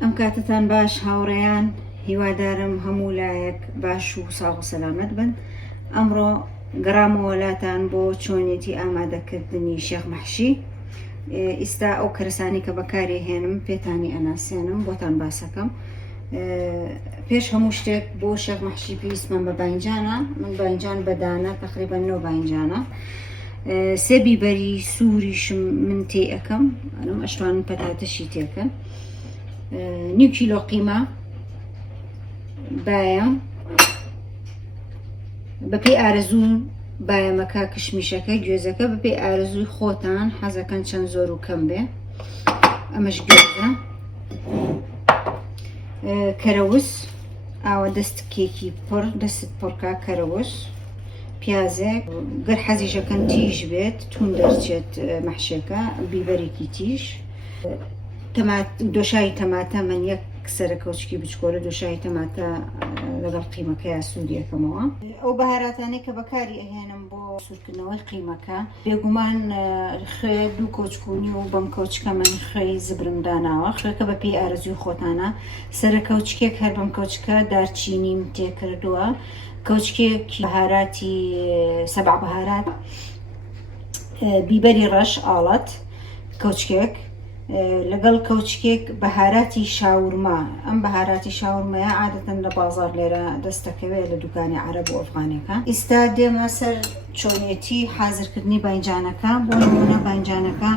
ئەم کاتتان باش هاوڕێیان، هیوادارم هەموو لایەک باش و ساڵ و سەلامەت بن. ئەمڕۆ گەڕامەوەلاتان بۆ چۆنیەتی ئامادەکردنی شێخ مەحشی. ئێستا ئەو کەرسانی کە بەکاری هێنم پێتانی ئەناسێنم بۆتان باسەکەم. پێش هەموو شتێک بۆ شێخ مەحشی پێویستمان بە باینجانە. من باینجان بەدانە تقریبەن 9 باینجانە. 3 بیبەری سووریشم من تێ ئەەکەم، ئەنم ئەشتوانن پەتاتشی تێکەن. 9 کیلۆ قیمە بایەم بەپێی ئارەزوو بایەمەکە کشمیشەکە گوێزەکە بەپێی ئارەزووی خۆتان حەزەکەن چەند زۆر و کەم بێ. ئەمەش گوێزە، کەرەوس ئاوە دەستکێکی پڕ دەست پڕکە کەرەوس، پیازێک گەر حەزیشەکەن تیژ بێت تون دەرچێت مەحشەکە، بیبەرێکی تیژ، دۆشایی تەماتە من یەک سەرکەوچکی بچکۆلە دۆشایی تەماتە لەگەڵ قیمەکەیە سوودیەکەمەوە. ئەو بەهاراتانەی کە بەکاری ئەهێنم بۆ سوورکردنەوەی قیمەکە بێگومان خوێ 2 کۆچکونی و بەم کۆچکە من خوێی زبرم داناوە. خوێکە بەپێی ئارەزوی خۆتانە. سەرکەوچکێک هەر بەم کۆچکە دارچینیم تێکردووە، کۆچکێکی بەهاراتی 7 بەهارات، بیبەری ڕەش ئاڵەت کۆچکێک، لەگەڵ کەوچکێک بەهاراتی شاورما. ئەم بەهاراتی شاورمەیە عادەتەن لە بازار لێرە دەستەکەوێت لە دوکانی عەرەب و ئەفغانیەکە. ئێستا دێمە سەر چۆنیەتی حازرکردنی باینجانەکە. بۆ نمونە باینجانەکە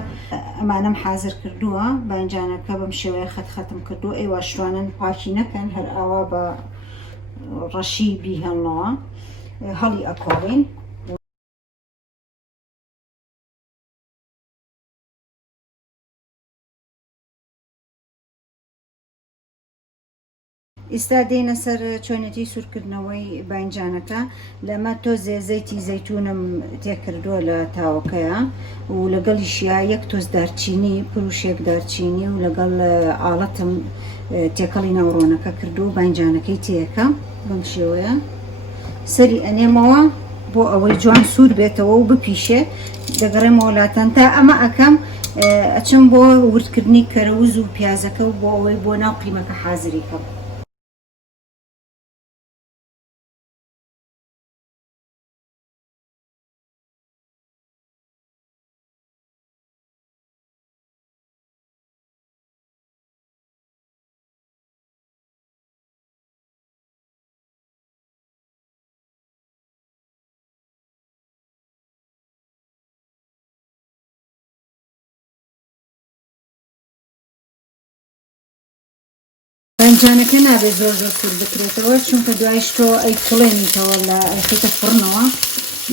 ئەمانەم حازر کردووە. باینجانەکە بەم شێوەیە خەتم کردو. ئێوە شوانن پاکی نەکەن، هەر ئاوا بە ڕەشی بیهێڵنەوە هەڵی ئەکۆڵین. ئێستا دێنە سەر چۆنێتی سوورکردنەوەی باینجانەکە. لەمە تۆزێ زەیتی زەیتونم تێکردووە لە تاوەکەیە و لەگەڵیشیا 1 تۆز دارچینی پروشێک دارچینی و لەگەڵ ئاڵەتم تێکەڵی ناوڕۆنەکە کردو و باینجانەکەی تێەکە. بەم شێوەیە سەری ئەنێمەوە بۆ ئەوەی جوان سوور بێتەوە و بپیشێ. دەگەڕێمەوە لاتەن تا ئەمە ئەەکەم ئەچم بۆ وردکردنی کەرەوز و پیازەکە و بۆ ئەوەی بۆ ناو قیمەکە حازریکەم. باینجانەکە نابێت زۆر سوور بکرێتەوە، چونکە دوایش تۆ ئەیکوڵێنیتەوە لە ئەیخێتە فڕنەوە.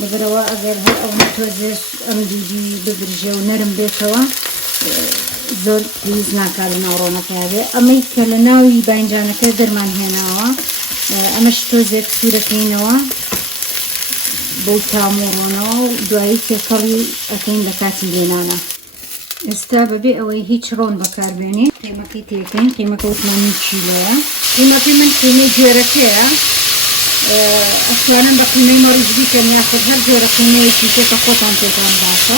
لەبەرەوە ئەگەر هەر ئەو تۆزێ ئەم دوودی ببرژێ و نەرم بێتەوە زۆر پلیز ناکات لە ناوڕۆنەکە بێ. ئەمەی کە لە ناوی باینجانەکە دەرمان هێناوە ئەمەش تۆزێک سوورەکەینەوە بۆ تامۆڕۆنەوە و دوایی تێکەڵی ئەەکەین لە کاتی لێنانە. ئێستا بەبێ ئەوەی هیچ ڕۆن بەکاربێنێ قیمەکەی تێکەین. قیمەکە وتمان 9 کیلۆیە. قیمەکەی من قیمەی جۆرەکەیە. ئەتوانم بە قیمەی مەڕیج بیکەم یاخود هەر جۆرە قیمەیەکی تێکە خۆتان تێتان باشە.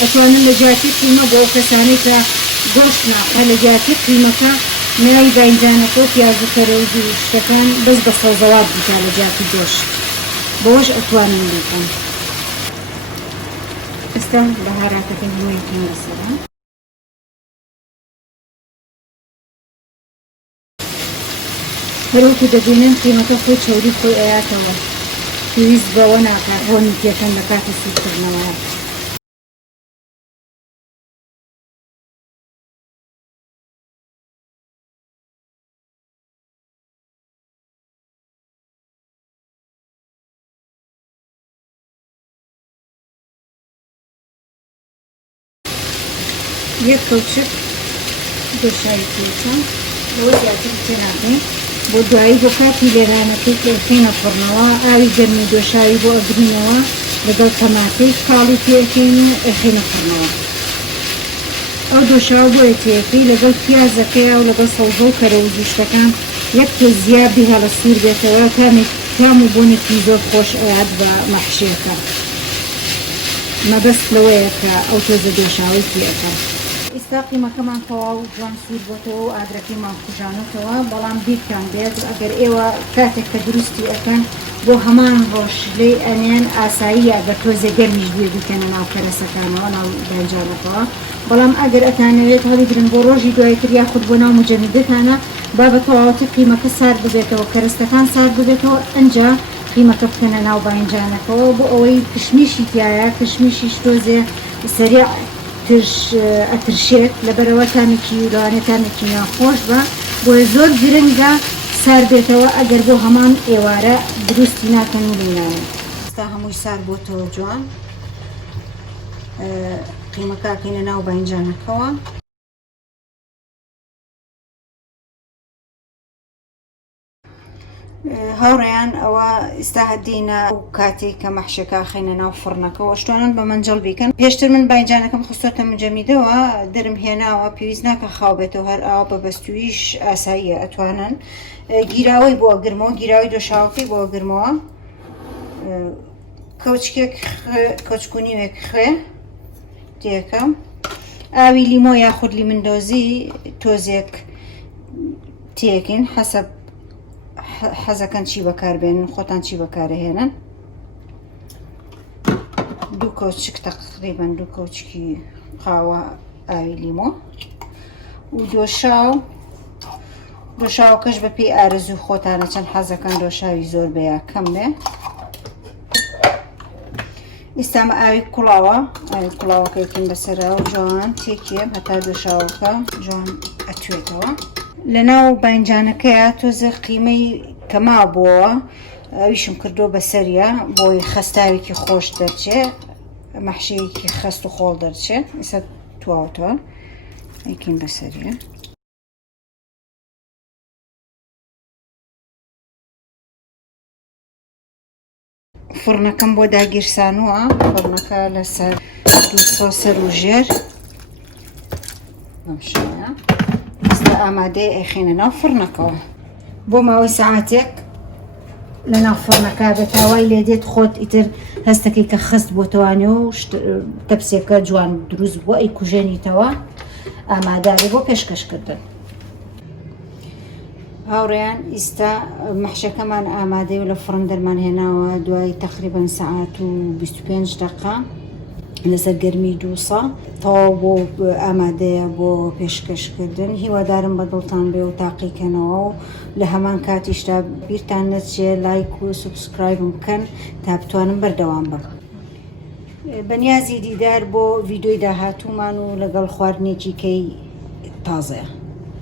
ئەتوانم لە جیاتی قیمە بۆ ئەو کەسانەی کە گۆشت ناخە لە جیاتی قیمەکە ناوی باینجانەکە و پیاز و کەرەوز و شتەکان بەس بە سەوزەوات بیکا لە جیاتی گۆشت. بۆش ئەتوانم بیکەم. ئێستا بەهاراتەکەی هەموویەکەین لەسەرە. هەروەکو دەبینن قیمەکە خۆی چەوری خۆی ئەیاتەوە، پێویست بەوە ناکات ڕۆنی تێکەن لە کاتی سوورکردنەوەیە. یەک کەوچک دۆشایی پێچە بۆ زیاتر تێناکەین. بۆ دوایی بۆ کاتی لێرانەکەی کە ئەکەینە فڕنەوە ئاوی گەرمی دۆشاوی بۆ ئەگرینەوە لەگەڵ تەماتەی کاڵی تێکەین و ئەخێنە فڕنەوە. ئەو دۆشاو بۆیە تێکەی لەگەڵ پیازەکەیە و لەگەڵ سەوزە و کەرەوز و شتەکان 1 تۆز زیادی هەڵە سوور بێتەوە تام و بۆنێکی زۆر خۆش ئەیات بە مەحشیەکە. مەبەست لەوەیە کە ئەو تۆزە دۆشاوی تێکە. ئێستا قیمەکەمان تەواو جوان سوور بۆتەوە و ئاگرەکەیمان کوژانەتەوە بەڵام بیرتان بێت ئەگەر ئێوە کاتێک کە دروستی ئەەکەن بۆ هەمان ڕۆژ لێ ئەنێن ئاسایی ئەگەر تۆزێ گەرمیش بێ بکەنە ناو کەرەسەکانەوە ناو دانجارەکەوە بەڵام ئەگەر ئەتانەوێت هەڵیگرن بۆ ڕۆژی دوایتر یاخود بۆ ناو مجەممیدەتانە با بە تەواوەتی قیمەکە سارد ببێتەوە کەرەستەکان سارد ببێتەوە ئەنجا قیمەکە بکەنە ناو باینجانەکەەوە بۆ ئەوەی کشمیشی تایە کشمیشیش تۆزێ سریع ئەترشێت لەبەرەوە تامێکی وڵانێتانێکی ناخۆش بە بۆیە زۆر گرنگە سار بێتەوە ئەگەر بۆ هەمان ئێوارە دروستی ناکەن و لێناون ئێستا هەمووی سار بۆتەوە جوان قیمەکەکەینە ناو باینجانەکەەوە هاوڕێیان ئەوە ئێستا هەدینە کاتێک کە مەحشەکە خینە ناو فڕنەکەەوە شتوانان بە مەنجەڵ بیکەن پێشتر من باینجانەکەم خستۆتە مجەمیدەوە دەرم هێناوە پێویست ناکە خاو بێتەوە هەر ئاوا بەبەستویش ئاساییە ئەتوانن گیراوەی بۆ گرمەوە گیراوی دۆشاوەکەی بۆ گرمەوە کەوچکێک کەوچکونیوێک خوێ تێکەم ئاوی لیمۆ یاخود لیمندۆزی تۆزێک تێکین حەسەب حەزەکەن چی بەکاربێنن خۆتان چی بەکارهێنن دوو کەوچک تقریباً دوو کەوچکی قاوە ئاوی لیمۆ و دۆشاوکەش بە پێی ئارەزوو خۆتانە چەند حەزەکەن دۆشاوی زۆر بەیە کەم بێ ئێستامە ئاوی کوڵاوەکەیکن بەسەرەوە جوان تێکێ هەتا دۆشاوەکە جوان ئەتوێتەوە لەناو باینجانەکەیە تۆزە قیمەی کەما بووە ئەویشم کردو بەسەریە بۆی خەستاوێکی خۆش دەرچێ مەحشەیەکی خەست و خۆڵ دەرچێ ئێستا تواوتەوە ئەیکین بەسەریە فڕنەکەم بۆ داگیرسانووە فڕنەکە لەسەر 200 سەر و ژێر بەم شێوەیە ئێستا ئامادەی ئەیخێنە ناو فڕنەکەەوە بۆ ماوەی سەعاتێک لە ناو فڕنەکە بێتاوای لێ دێت خۆت ئیتر هەستەکەی کە خست بۆتەوانێ و تەپسێکە جوان دروست بووە ئەی کوژێنیتەوە ئامادەی بۆ پێشکەشکردن هاوڕێیان ئیستا مەحشەکەمان ئامادەی و لە فڕن دەرمان هێناوە دوای تقریباً سەعات و 25 دقیقە لەسەر گەرمی 200 تەواو بۆ ئامادەیە بۆ پێشکەشکردن هیوادارم بەدڵتان بێ و تاقیکەنەوە و لە هەمان کاتیشتا بیرتان نەچێ لایک و سوبسکرایبم بکەن تا بتوانم بەردەوام بم بەنیازی دیدار بۆ ڤیدۆی داهاتوومان و لەگەڵ خواردنێکی کەی تازەیە